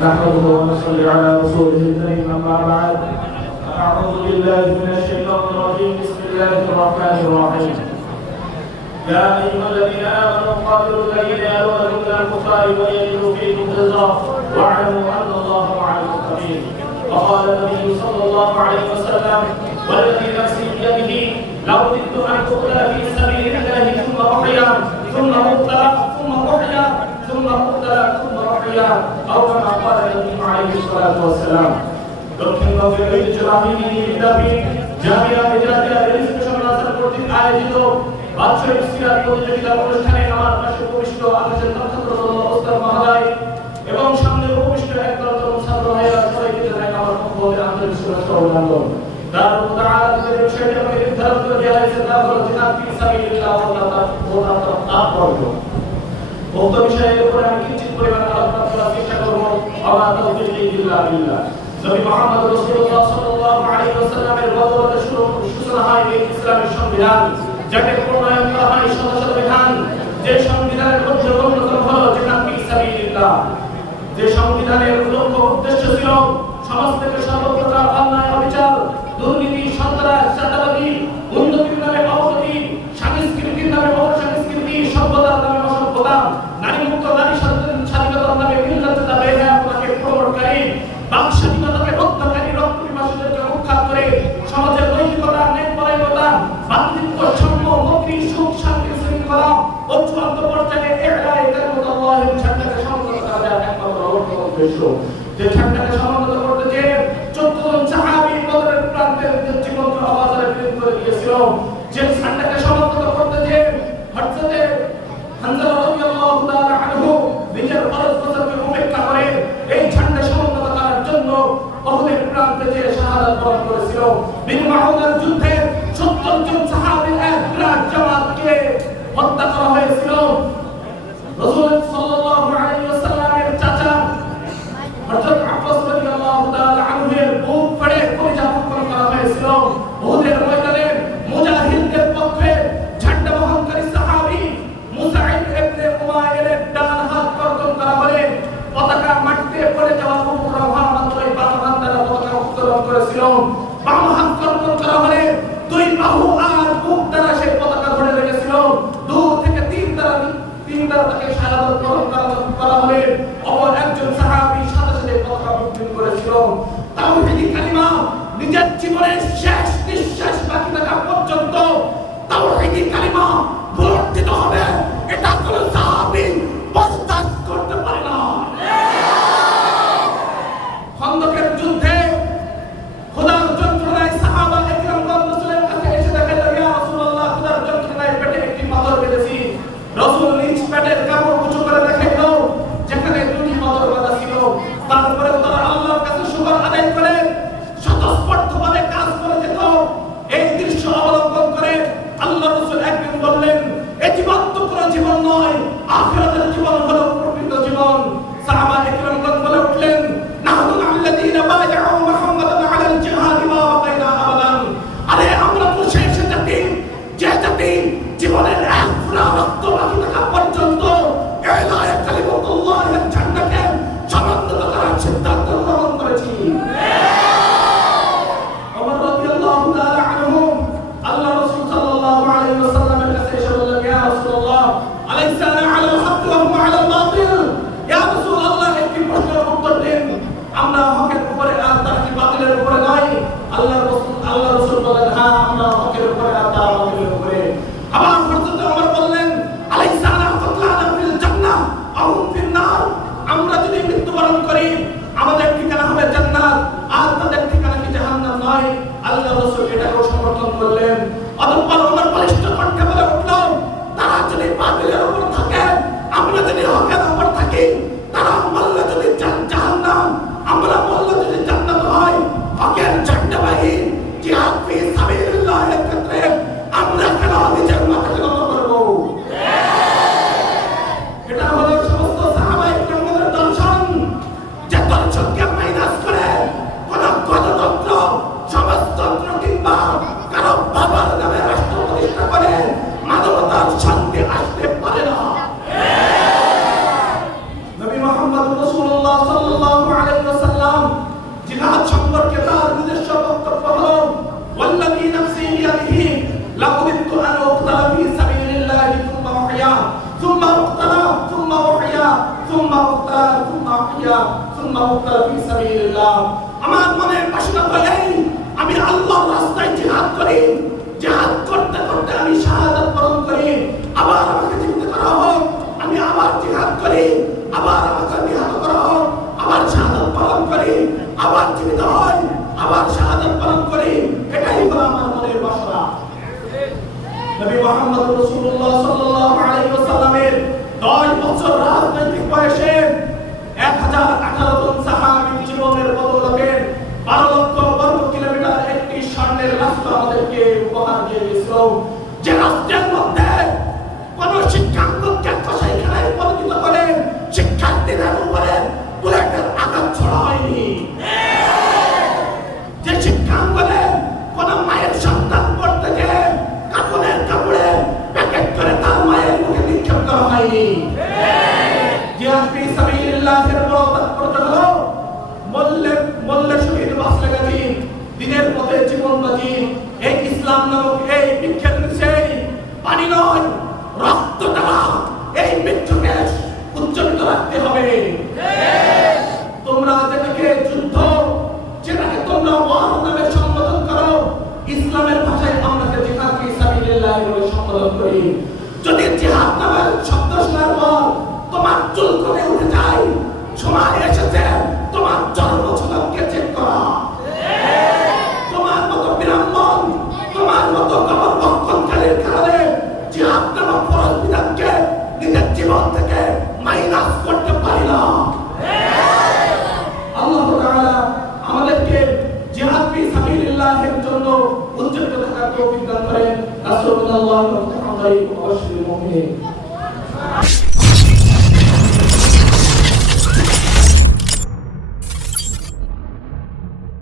نحمده ونصلي على رسوله الكريم أما بعد أعوذ بالله من الشيطان الرجيم. بسم الله الرحمن الرحيم. يا أيها الذين آمنوا قاتلوا الذين يلونكم من الكفار ويجدوا فيكم غلظة واعلموا أن الله مع المتقين. وقال النبي صلى الله عليه وسلم والذي نفسي بيده لو رددت أن أقتل في سبيل الله ثم أحيا ثم أقتل ثم أحيا ثم أقتل ثم أحيا أو كما قال النبي عليه الصلاة والسلام দক্ষিণবঙ্গের ঐতিহ্যবাহী বিদ্যাপীঠ জামিয়া মিজাজিয়া রেজিস্ট্রেশন নাসার কর্তৃক আয়োজিত বাৎসরিক সিরাত প্রতিযোগিতা অনুষ্ঠানে আমার পাশে উপবিষ্ট আকাশের নক্ষত্র অবস্থার মহোদয় এবং সামনে উপবিষ্ট একদল তরুণ ছাত্র ভাইয়েরা সবাইকে জানাই আমার পক্ষ হতে আন্তরিক শুভেচ্ছা ও অভিনন্দন তার তাআলা যে বিষয়টি আমাকে নির্ধারণ করে দেওয়া হয়েছে তা হলো জিহাদ ফি সাবিলিল্লাহ ও তার ও তার তাৎপর্য উক্ত বিষয়ের উপরে আমি কিঞ্চিত পরিমাণ আলোচনা করার চেষ্টা করব আমার তৌফিক ইল্লা বিল্লাহ নবী মুহাম্মদ রাসূলুল্লাহ সাল্লাল্লাহু আলাইহি ওয়াসাল্লামের বদৌলতে সূচনা হয় এই ইসলামের সংবিধান, যাকে প্রণয়ন করা হয় শত শত বিধান। যে সংবিধানের মধ্যে অন্যতম হলো জিহাদ ফি সাবিলিল্লাহ। যে সংবিধানের লক্ষ্য উদ্দেশ্য ছিল সমাজ থেকে সর্বপ্রকার অন্যায় অবিচার, দুর্নীতি, সন্ত্রাস প্রমোটকারী বাক স্বাধীনতাকে হত্যাকারী রক্ত পিপাসুদেরকে উৎখাত করে, সমাজের নৈতিকতা ন্যায়পরায়ণতা ভাতৃত্ব সাম্য মৈত্রী সুখ, শান্তি, শৃঙ্খলা চূড়ান্ত পর্যায়ে এড়ায় কালিমাতুল্লাহির ঝান্ডাকে সমুন্নত করা যায়, একমাত্র উদ্দেশ্য। যে ঝান্ডাকে সমুন্নত করতে যে চোদ্দ জন সাহাবী বদরের প্রান্তের যে জীবন্ত আওয়াজের বিরুদ্ধে করে দিয়েছিল, যে ঝান্ডাকে সমুন্নত করতে যে হযরতে হানজালা রাদিয়াল্লাহু তাআলা আনহু নিজের ফরজ বছরকে উপেক্ষা করে এই ঝান্ডা সমুন্নত করার জন্য অহুদের প্রান্তে যে শাহাদাত বরণ করেছিল বীর মাহুদের যুদ্ধে 70 জন সাহাবীর দ্বারা তাকে শাহাদাত বরণ করা হলে অপর একজন সাহাবী সাথে সাথে পতাকা বিক্রি করেছিল। তাওহীদি কালিমা নিজের জীবনের শেষ 앞에 সম্পর্কে তার নিজস্ব বক্তব্য হলো, ওয়াল্লাযী নাফসি বিয়াদিহি লাউদিতু আন উক্তালা ফি সাবিলিল্লাহি সুম্মা উহিয়া। সুম্মা উক্তালা, সুম্মা উহিয়া, সুম্মা উক্তালা, সুম্মা উহিয়া, সুম্মা উক্তালা ফি সাবিলিল্লাহ। আমার মনে বাসনা করে আমি আল্লাহর রাস্তায় জিহাদ করি, জিহাদ করতে করতে আমি শাহাদাত বরণ করি। আবার দিনের পথে জীবন বাজি, এই ইসলাম নামক এই বৃক্ষের নিচে পানি নয়, রক্ত এই বৃক্ষকে উজ্জীবিত রাখতে হবে। তোমরা যেটাকে যুদ্ধ, যেটাকে তোমরা ওয়ার নামে সম্বোধন করো, ইসলামের ভাষায় আমরা যে জিহাদ বলে সম্বোধন করি। যদি জিহাদ নামে শব্দ শোনার পর তোমার চুল উঠে যায় সময় তৌফিক দান করেন। নাসরুল্লাহ ওয়া তাআলা মুমিনিন